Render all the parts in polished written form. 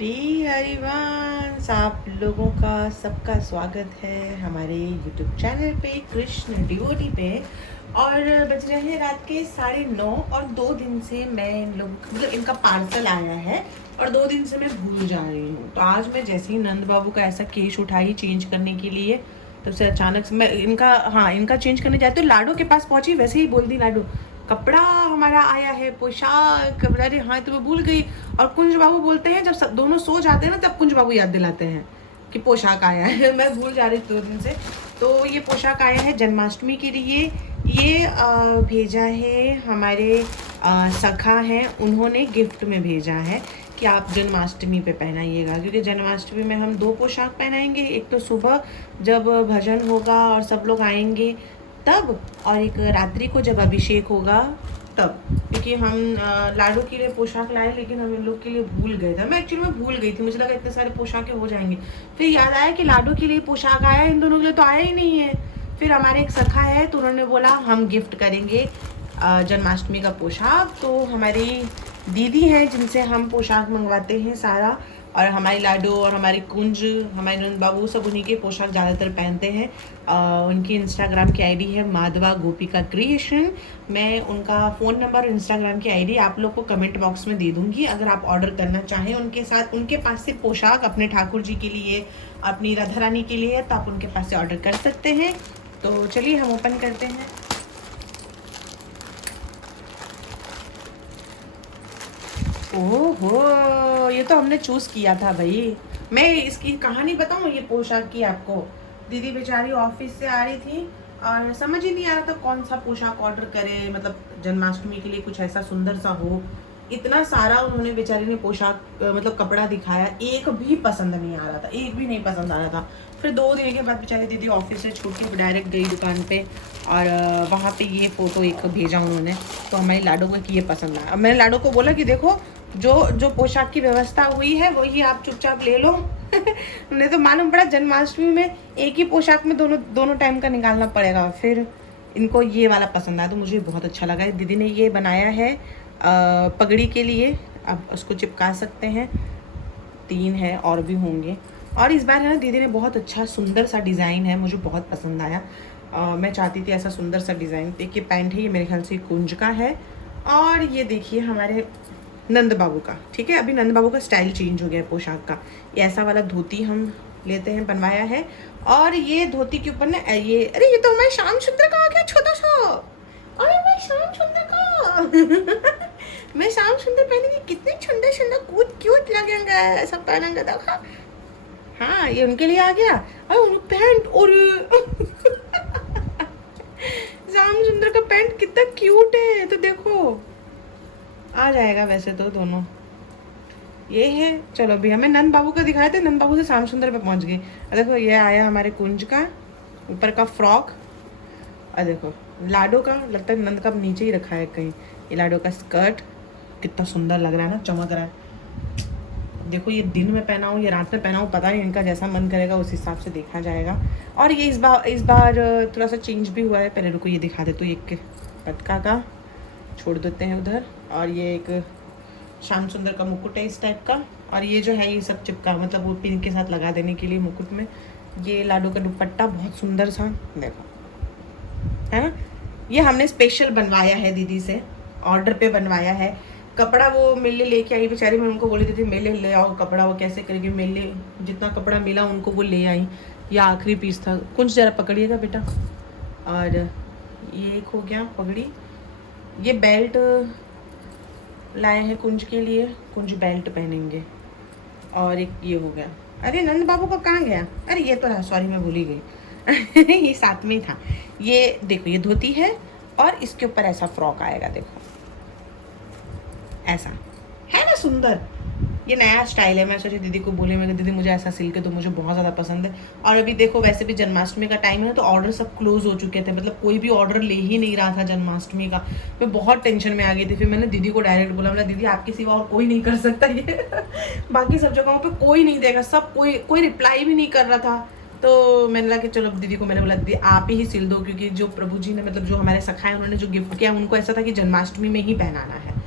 हरिवंश आप लोगों का सबका स्वागत है हमारे YouTube चैनल पे कृष्ण डिवोटी पे। और बज रहे हैं रात के 9:30 और 2 दिन से मैं इन लोग मतलब इनका पार्सल आया है और 2 दिन से मैं भूल जा रही हूँ। तो आज मैं जैसे ही नंद बाबू का ऐसा केस उठाई चेंज करने के लिए, तब से अचानक से मैं इनका चेंज करने जाती हूँ। लाडो के पास पहुंची, वैसे ही बोल दी लाडो कपड़ा हमारा आया है, पोशाक। अरे हाँ, तो मैं भूल गई। और कुंज बाबू बोलते हैं जब सब दोनों सो जाते हैं ना, तब कुंज बाबू याद दिलाते हैं कि पोशाक आया है। मैं भूल जा रही 2 दिन से। तो ये पोशाक आया है जन्माष्टमी के लिए। ये भेजा है हमारे सखा हैं, उन्होंने गिफ्ट में भेजा है कि आप जन्माष्टमी पे पहनाइएगा, क्योंकि जन्माष्टमी में हम 2 पोशाक पहनाएंगे। एक तो सुबह जब भजन होगा और सब लोग आएंगे तब, और एक रात्रि को जब अभिषेक होगा तब। क्योंकि हम लाडू के लिए पोशाक लाए, लेकिन हम इन लोग के लिए भूल गए थे। मैं एक्चुअली में भूल गई थी, मुझे लगा इतने सारे पोशाकें हो जाएंगे। फिर याद आया कि लाडू के लिए पोशाक आया, इन दोनों के लिए तो आया ही नहीं है। फिर हमारे एक सखा है, तो उन्होंने बोला हम गिफ्ट करेंगे जन्माष्टमी का पोशाक। तो हमारी दीदी है जिनसे हम पोशाक मंगवाते हैं सारा, और हमारी लाडो और हमारी कुंज, हमारे नंद बाबू, सब उन्हीं के पोशाक ज़्यादातर पहनते हैं। उनकी इंस्टाग्राम की आईडी है माधवा गोपिका क्रिएशन। मैं उनका फ़ोन नंबर और इंस्टाग्राम की आईडी आप लोग को कमेंट बॉक्स में दे दूँगी। अगर आप ऑर्डर करना चाहें उनके साथ, उनके पास से पोशाक अपने ठाकुर जी के लिए, अपनी राधा रानी के लिए, तो आप उनके पास से ऑर्डर कर सकते हैं। तो चलिए हम ओपन करते हैं। ओहो, ये तो हमने चूज किया था भाई। मैं इसकी कहानी बताऊं ये पोशाक की आपको। दीदी बेचारी ऑफिस से आ रही थी और समझ ही नहीं आ रहा था कौन सा पोशाक ऑर्डर करे, मतलब जन्माष्टमी के लिए कुछ ऐसा सुंदर सा हो। इतना सारा उन्होंने बेचारी ने पोशाक मतलब कपड़ा दिखाया, एक भी पसंद नहीं आ रहा था, एक भी नहीं पसंद आ रहा था। फिर 2 दिन के बाद बेचारी दीदी ऑफिस से छूट के डायरेक्ट गई दुकान पे, और वहाँ पे ये फ़ोटो एक भेजा उन्होंने। तो हमारी लाडो को कि ये पसंद आया। अब मैंने लाडो को बोला कि देखो जो जो पोशाक की व्यवस्था हुई है वही आप चुपचाप ले लो। नहीं तो मालूम पड़ा जन्माष्टमी में एक ही पोशाक में दोनों टाइम का निकालना पड़ेगा। फिर इनको ये वाला पसंद आया, तो मुझे बहुत अच्छा लगा। दीदी ने ये बनाया है पगड़ी के लिए, आप उसको चिपका सकते हैं। 3 है और भी होंगे। और इस बार है ना दीदी ने बहुत अच्छा सुंदर सा डिज़ाइन है, मुझे बहुत पसंद आया। मैं चाहती थी ऐसा सुंदर सा डिज़ाइन। देखिए पैंट है, ये मेरे ख्याल से कुंज का है। और ये देखिए हमारे नंद बाबू का, ठीक है। अभी नंद बाबू का स्टाइल चेंज हो गया है पोशाक का। ये ऐसा वाला धोती हम लेते हैं, बनवाया है। और ये धोती के ऊपर ना ये, अरे ये तो हमारे श्याम सुंदर का आ गया छोटा सा। अरे मैं श्याम सुंदर का मैं श्याम सुंदर पहनेंगे, कितने सुंदर सुंदर क्यूट लगेंगे ऐसा पहनेंगे, देखा। हाँ ये उनके लिए आ गया। अरे पैंट, और श्याम सुंदर का पैंट कितना क्यूट है, तो देखो आ जाएगा वैसे तो दोनों। ये है, चलो अभी हमें नंद बाबू का दिखाए थे, नंद बाबू से श्याम सुंदर पे पहुंच गए। देखो ये आया हमारे कुंज का ऊपर का फ्रॉक, और देखो लाडो का, लगता है नंद का नीचे ही रखा है कहीं। ये लाडो का स्कर्ट कितना सुंदर लग रहा है ना, चमक रहा है। देखो ये दिन में पहना हूँ, ये रात में पहना हूँ, पता नहीं, इनका जैसा मन करेगा उस हिसाब से देखा जाएगा। और ये इस बार थोड़ा सा चेंज भी हुआ है। पहले रुको ये दिखा देते, तो एक पटका का छोड़ देते हैं उधर, और ये एक श्याम सुंदर का मुकुट है इस टाइप का। और ये जो है ये सब चिपका, मतलब वो पिन के साथ लगा देने के लिए मुकुट में। ये लाडो का दुपट्टा बहुत सुंदर सा, देखो है ना। ये हमने स्पेशल बनवाया है दीदी से, ऑर्डर पे बनवाया है। कपड़ा वो मेले लेके आई बेचारी, मैं उनको बोली थी मेले ले आओ कपड़ा, वो कैसे करेगी, मेले जितना कपड़ा मिला उनको वो ले आई। ये आखिरी पीस था। कुछ ज़रा पकड़िएगा बेटा। और ये एक हो गया पगड़ी। ये बेल्ट लाए हैं कुंज के लिए, कुंज बेल्ट पहनेंगे। और एक ये हो गया। अरे नंद बाबू का कहाँ गया, अरे ये तो है, सॉरी मैं भूल ही गई। ये साथ में ही था। ये देखो ये धोती है, और इसके ऊपर ऐसा फ्रॉक आएगा, देखो ऐसा है ना सुंदर। ये नया स्टाइल है। मैं सोची दीदी को बोले, मैं दीदी मुझे ऐसा सिल के तो मुझे बहुत ज़्यादा पसंद है। और अभी देखो वैसे भी जन्माष्टमी का टाइम है ना, तो ऑर्डर सब क्लोज हो चुके थे, मतलब कोई भी ऑर्डर ले ही नहीं रहा था जन्माष्टमी का। मैं बहुत टेंशन में आ गई थी। फिर मैंने दीदी को डायरेक्ट बोला, मैंने दीदी आपके सिवा और कोई नहीं कर सकता ये। बाकी सब जगहों पर कोई नहीं देगा, सब कोई रिप्लाई भी नहीं कर रहा था। तो मैंने लगा कि चलो दीदी को मैंने बोला दीदी आप ही सिल दो, क्योंकि जो प्रभु जी ने, मतलब जो हमारे सखा है, उन्होंने जो गिफ्ट किया उनको ऐसा था कि जन्माष्टमी में ही पहनाना है।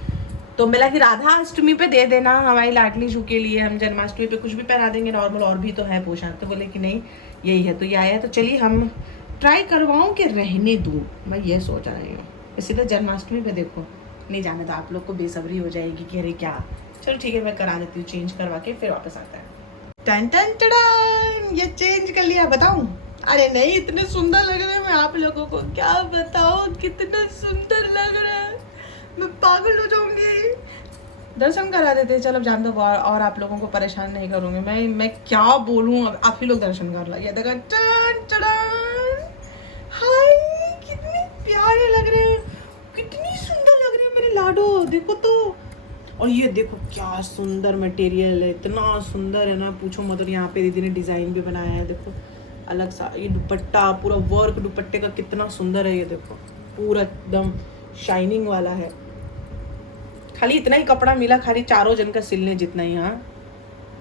तो मिला कि राधा अष्टमी पे दे देना हमारी लाडली जू के लिए, हम जन्माष्टमी पे कुछ भी पहना देंगे नॉर्मल, और भी तो है पोशाक। तो बोले कि नहीं यही है, तो ये आया। तो चलिए हम ट्राई करवाऊँ कि रहने दूँ, मैं ये सोच रही हूँ। इसीलिए जन्माष्टमी पे देखो नहीं जाने, तो आप लोग को बेसब्री हो जाएगी कि अरे क्या। चलो ठीक है, मैं करा देती हूँ, चेंज करवा के फिर वापस आता है। टन टन टन, ये चेंज कर लिया, बताऊँ? अरे नहीं, इतने सुंदर लग रहे हैं, मैं आप लोगों को क्या बताऊँ कितना सुंदर लग रहा है, मैं पागल हो जाऊंगी। दर्शन करा देते, चलो जान दो, और आप लोगों को परेशान नहीं करूंगी। मैं क्या बोलूँ, अब आप ही लोग दर्शन कर लो। ये देखो, टन टन, हाय कितने प्यारे लग रहे हैं, कितनी सुंदर लग रही है मेरे लाडो, देखो तो। और ये देखो क्या सुंदर मटेरियल है, इतना सुंदर है ना पूछो मत। और यहाँ पे दीदी ने डिज़ाइन भी बनाया है, देखो अलग सा। ये दुपट्टा पूरा वर्क दुपट्टे का कितना सुंदर है, ये देखो पूरा एकदम शाइनिंग वाला है। खाली इतना ही कपड़ा मिला, खाली चारों जन का सिलने जितना ही। हाँ,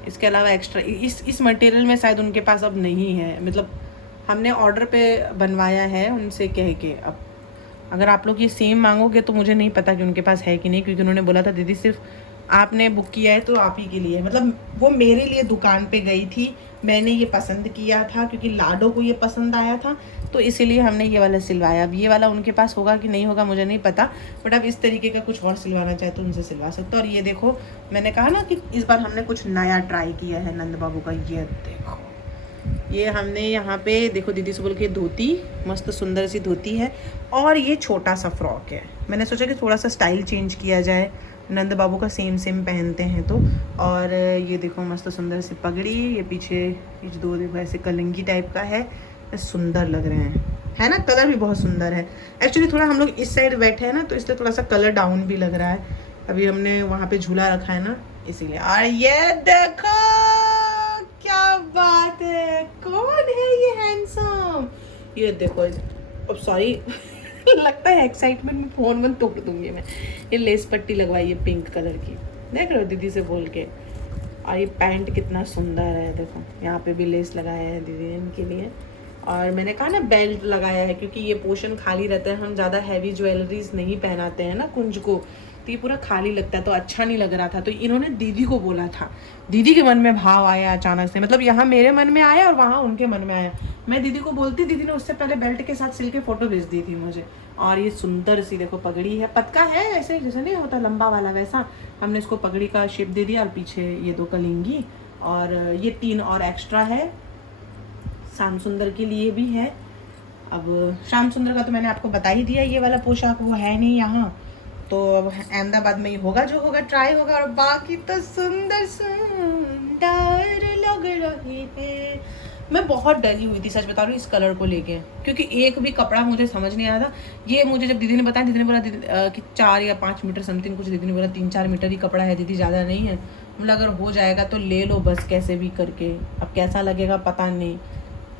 इसके अलावा एक्स्ट्रा इस मटेरियल में शायद उनके पास अब नहीं है, मतलब हमने ऑर्डर पे बनवाया है उनसे कह के। अब अगर आप लोग ये सेम मांगोगे तो मुझे नहीं पता कि उनके पास है कि नहीं, क्योंकि उन्होंने बोला था दीदी सिर्फ आपने बुक किया है तो आप ही के लिए, मतलब वो मेरे लिए दुकान पे गई थी, मैंने ये पसंद किया था क्योंकि लाडो को ये पसंद आया था, तो इसीलिए हमने ये वाला सिलवाया। अब ये वाला उनके पास होगा कि नहीं होगा मुझे नहीं पता, बट अब इस तरीके का कुछ और सिलवाना चाहे तो उनसे सिलवा सकते हो। और ये देखो, मैंने कहा ना कि इस बार हमने कुछ नया ट्राई किया है नंद बाबू का। ये देखो, ये हमने यहाँ पे देखो दीदी से बोल के धोती, मस्त सुंदर सी धोती है, और ये छोटा सा फ्रॉक है। मैंने सोचा कि थोड़ा सा स्टाइल चेंज किया जाए, नंद बाबू का सेम पहनते हैं तो। और ये देखो मस्त सुंदर सी पगड़ी, ये पीछे ये दो देखो ऐसे कलंगी टाइप का है, सुंदर लग रहे हैं, है ना। कलर भी बहुत सुंदर है। एक्चुअली थोड़ा हम लोग इस साइड बैठे हैं ना, तो इसलिए थोड़ा सा कलर डाउन भी लग रहा है। अभी हमने वहाँ पे झूला रखा है ना, इसीलिए। और ये देखो क्या बात है, कौन है ये हैंडसम, ये देखो। अब सॉरी लगता है एक्साइटमेंट में फोन तोड़ दूंगी मैं। ये लेस पट्टी लगवाई है पिंक कलर की, देख रहे हो दीदी से बोल के। और ये पैंट कितना सुंदर है, देखो यहाँ पे भी लेस लगाया है दीदी ने इनके लिए। और मैंने कहा ना बेल्ट लगाया है, क्योंकि ये पोर्शन खाली रहता है, हम ज़्यादा हैवी ज्वेलरीज नहीं पहनाते हैं ना कुंज को, तो ये पूरा खाली लगता है, तो अच्छा नहीं लग रहा था। तो इन्होंने दीदी को बोला था, दीदी के मन में भाव आया अचानक से, मतलब यहाँ मेरे मन में आया और वहाँ उनके मन में आया। मैं दीदी को बोलती, दीदी ने उससे पहले बेल्ट के साथ सिल के फ़ोटो भेज दी थी मुझे। और ये सुंदर सी देखो पगड़ी है, पतका है ऐसे जैसे नहीं होता लंबा वाला, वैसा हमने इसको पगड़ी का शेप दे दिया। और पीछे ये दो कलिंगी, और ये 3 और एक्स्ट्रा है, श्याम सुंदर के लिए भी है। अब श्याम सुंदर का तो मैंने आपको बता ही दिया, ये वाला पोशाक वो है नहीं यहाँ, तो अब अहमदाबाद में ही होगा जो होगा, ट्राई होगा। और बाकी तो सुंदर सुंदर लग रही है। मैं बहुत डरी हुई थी सच बता रही हूँ इस कलर को लेके, क्योंकि एक भी कपड़ा मुझे समझ नहीं आया था। ये मुझे जब दीदी ने बताया, दीदी ने बोला कि 4 या 5 मीटर समथिंग कुछ, दीदी ने बोला 3-4 मीटर ही कपड़ा है दीदी, ज़्यादा नहीं है। मतलब अगर हो जाएगा तो ले लो बस, कैसे भी करके। अब कैसा लगेगा पता नहीं,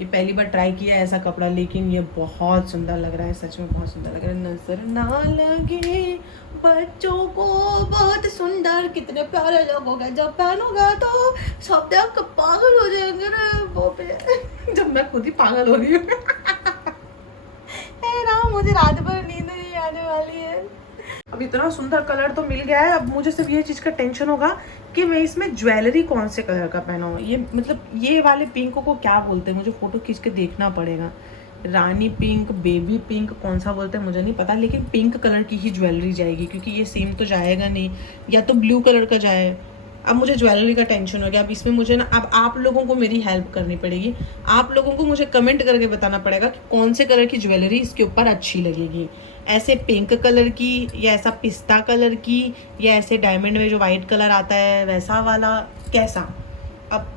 ये पहली बार ट्राई किया है ऐसा कपड़ा, लेकिन ये बहुत सुंदर लग रहा है, सच में बहुत सुंदर लग रहा है। नजर ना लगे बच्चों को, बहुत सुंदर, कितने प्यारे लगोगे जब पहनोगे तो सब देख के पागल हो जाएंगे ना वो पे। जब मैं खुद ही पागल हो रही हूँ। राम, मुझे रात भर नींद नहीं आने वाली है। अब इतना सुंदर कलर तो मिल गया है, अब मुझे सिर्फ ये चीज़ का टेंशन होगा कि मैं इसमें ज्वेलरी कौन से कलर का पहनाऊँ। ये मतलब ये वाले पिंक को क्या बोलते हैं, मुझे फ़ोटो खींच के देखना पड़ेगा। रानी पिंक, बेबी पिंक, कौन सा बोलते हैं मुझे नहीं पता, लेकिन पिंक कलर की ही ज्वेलरी जाएगी, क्योंकि ये सेम तो जाएगा नहीं, या तो ब्लू कलर का जाए। अब मुझे ज्वेलरी का टेंशन हो गया। अब इसमें मुझे ना, अब आप लोगों को मेरी हेल्प करनी पड़ेगी। आप लोगों को मुझे कमेंट करके बताना पड़ेगा कि कौन से कलर की ज्वेलरी इसके ऊपर अच्छी लगेगी, ऐसे पिंक कलर की, या ऐसा पिस्ता कलर की, या ऐसे डायमंड में जो वाइट कलर आता है वैसा वाला, कैसा। अब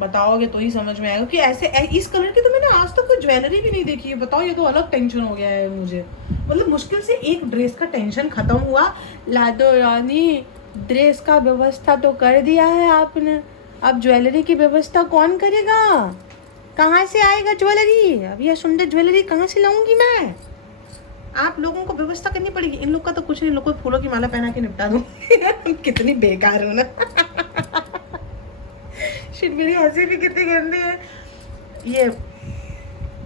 बताओगे तो ही समझ में आएगा कि ऐसे इस कलर की तो मैंने आज तक कोई ज्वेलरी भी नहीं देखी है। बताओ, ये तो अलग टेंशन हो गया है मुझे। मतलब मुश्किल से एक ड्रेस का टेंशन खत्म हुआ। लाडो रानी, ड्रेस का व्यवस्था तो कर दिया है आपने, अब ज्वेलरी की व्यवस्था कौन करेगा, कहाँ से आएगा ज्वेलरी, अब ये सुंदर ज्वेलरी कहाँ से लाऊंगी मैं। आप लोगों को व्यवस्था करनी पड़ेगी। इन लोग का तो कुछ नहीं, लोग को फूलों की माला पहना के निपटा दूँ। कितनी बेकार हो ना। शिट, मेरी हंसी भी कितनी गंदी है।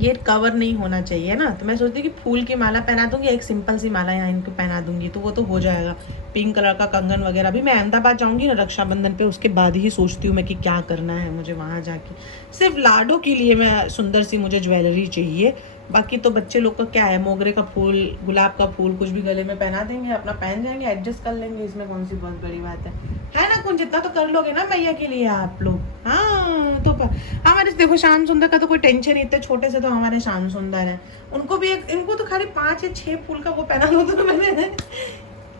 ये कवर नहीं होना चाहिए ना, तो मैं सोचती कि फूल की माला पहना दूंगी, एक सिंपल सी माला यहाँ इनको पहना दूंगी तो वो तो हो जाएगा। पिंक कलर का कंगन वगैरह भी, मैं अहमदाबाद जाऊंगी ना रक्षाबंधन पे, उसके बाद ही सोचती हूँ मैं कि क्या करना है मुझे वहाँ जाके। सिर्फ लाडो के लिए मैं सुंदर सी मुझे ज्वेलरी चाहिए, बाकी तो बच्चे लोग का क्या है, मोगरे का फूल, गुलाब का फूल कुछ भी गले में पहना देंगे, अपना पहन जाएंगे, एडजस्ट कर लेंगे, इसमें कौन सी बहुत बड़ी बात है ना। कुछ जितना तो कर लोगे ना मैया के लिए आप लोग। हाँ तो हमारे देखो श्याम सुंदर का तो कोई टेंशन, इतने छोटे से तो हमारे श्याम सुंदर है, उनको भी इनको तो खाली 5 या 6 फूल का वो पहना दो तो मैंने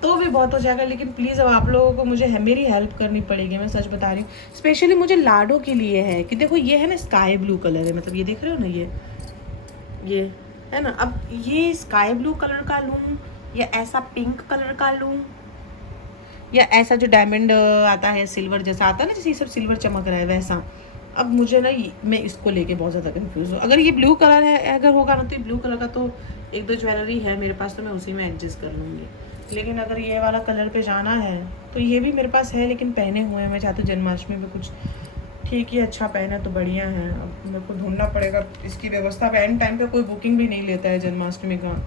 तो भी बहुत हो जाएगा। लेकिन प्लीज़ अब आप लोगों को मुझे मेरी हेल्प करनी पड़ेगी, मैं सच बता रही हूँ। स्पेशली मुझे लाडो के लिए है कि देखो ये है ना स्काई ब्लू कलर है, मतलब ये देख रहे हो ना, ये है ना। अब ये स्काई ब्लू कलर का लूँ या ऐसा पिंक कलर का लूँ या ऐसा जो डायमंड आता है सिल्वर जैसा आता है ना, जैसे ये सब सिल्वर चमक रहा है वैसा। अब मुझे ना मैं इसको लेके बहुत ज़्यादा कंफ्यूज हूँ। अगर ये ब्लू कलर है, अगर होगा ना तो ये ब्लू कलर का तो 1-2 ज्वेलरी है मेरे पास, तो मैं उसी में एडजस्ट कर लूँगी। लेकिन अगर ये वाला कलर पे जाना है तो ये भी मेरे पास है, लेकिन पहने हुए हैं। मैं चाहती हूँ जन्माष्टमी में कुछ ठीक ही अच्छा पहना तो बढ़िया है। अब मेरे को ढूंढना पड़ेगा इसकी व्यवस्था। एंड टाइम पे कोई बुकिंग भी नहीं लेता है जन्माष्टमी का।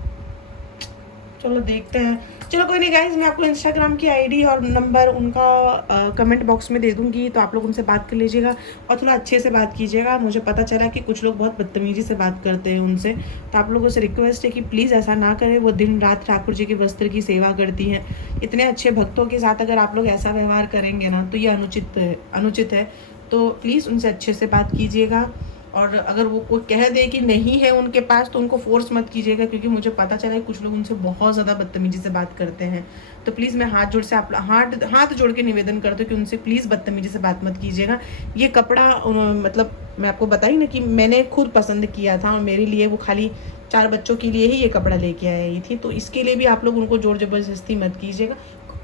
चलो देखते हैं। चलो कोई नहीं गाइज, मैं आपको इंस्टाग्राम की आईडी और नंबर उनका कमेंट बॉक्स में दे दूंगी, तो आप लोग उनसे बात कर लीजिएगा और थोड़ा अच्छे से बात कीजिएगा। मुझे पता चला कि कुछ लोग बहुत बदतमीजी से बात करते हैं उनसे, तो आप लोगों से रिक्वेस्ट है कि प्लीज़ ऐसा ना करें। वो दिन रात ठाकुर जी के वस्त्र की सेवा करती हैं, इतने अच्छे भक्तों के साथ अगर आप लोग ऐसा व्यवहार करेंगे ना तो ये अनुचित है। तो प्लीज़ उनसे अच्छे से बात कीजिएगा। और अगर वो कोई कह दे कि नहीं है उनके पास तो उनको फोर्स मत कीजिएगा, क्योंकि मुझे पता चला है कुछ लोग उनसे बहुत ज़्यादा बदतमीजी से बात करते हैं। तो प्लीज़ मैं हाथ जोड़ के निवेदन करती हूँ कि उनसे प्लीज़ बदतमीजी से बात मत कीजिएगा। ये कपड़ा मतलब मैं आपको बताई ना कि मैंने खुद पसंद किया था और मेरे लिए वो खाली 4 बच्चों के लिए ही ये कपड़ा लेके आई थी, तो इसके लिए भी आप लोग उनको जोर ज़बरदस्ती मत कीजिएगा।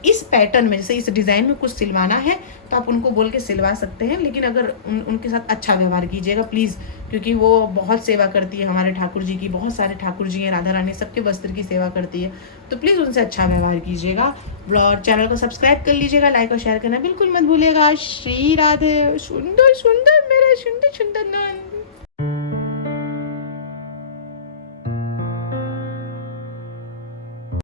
इस पैटर्न में जैसे इस डिज़ाइन में कुछ सिलवाना है तो आप उनको बोल के सिलवा सकते हैं, लेकिन अगर उनके साथ अच्छा व्यवहार कीजिएगा प्लीज़, क्योंकि वो बहुत सेवा करती है हमारे ठाकुर जी की। बहुत सारे ठाकुर जी हैं, राधा रानी सबके वस्त्र की सेवा करती है, तो प्लीज़ उनसे अच्छा व्यवहार कीजिएगा। ब्लॉग चैनल को सब्सक्राइब कर लीजिएगा, लाइक और शेयर करना बिल्कुल मत भूलिएगा। श्री राधे। सुंदर सुंदर मेरा सुंदर सुंदर नंद।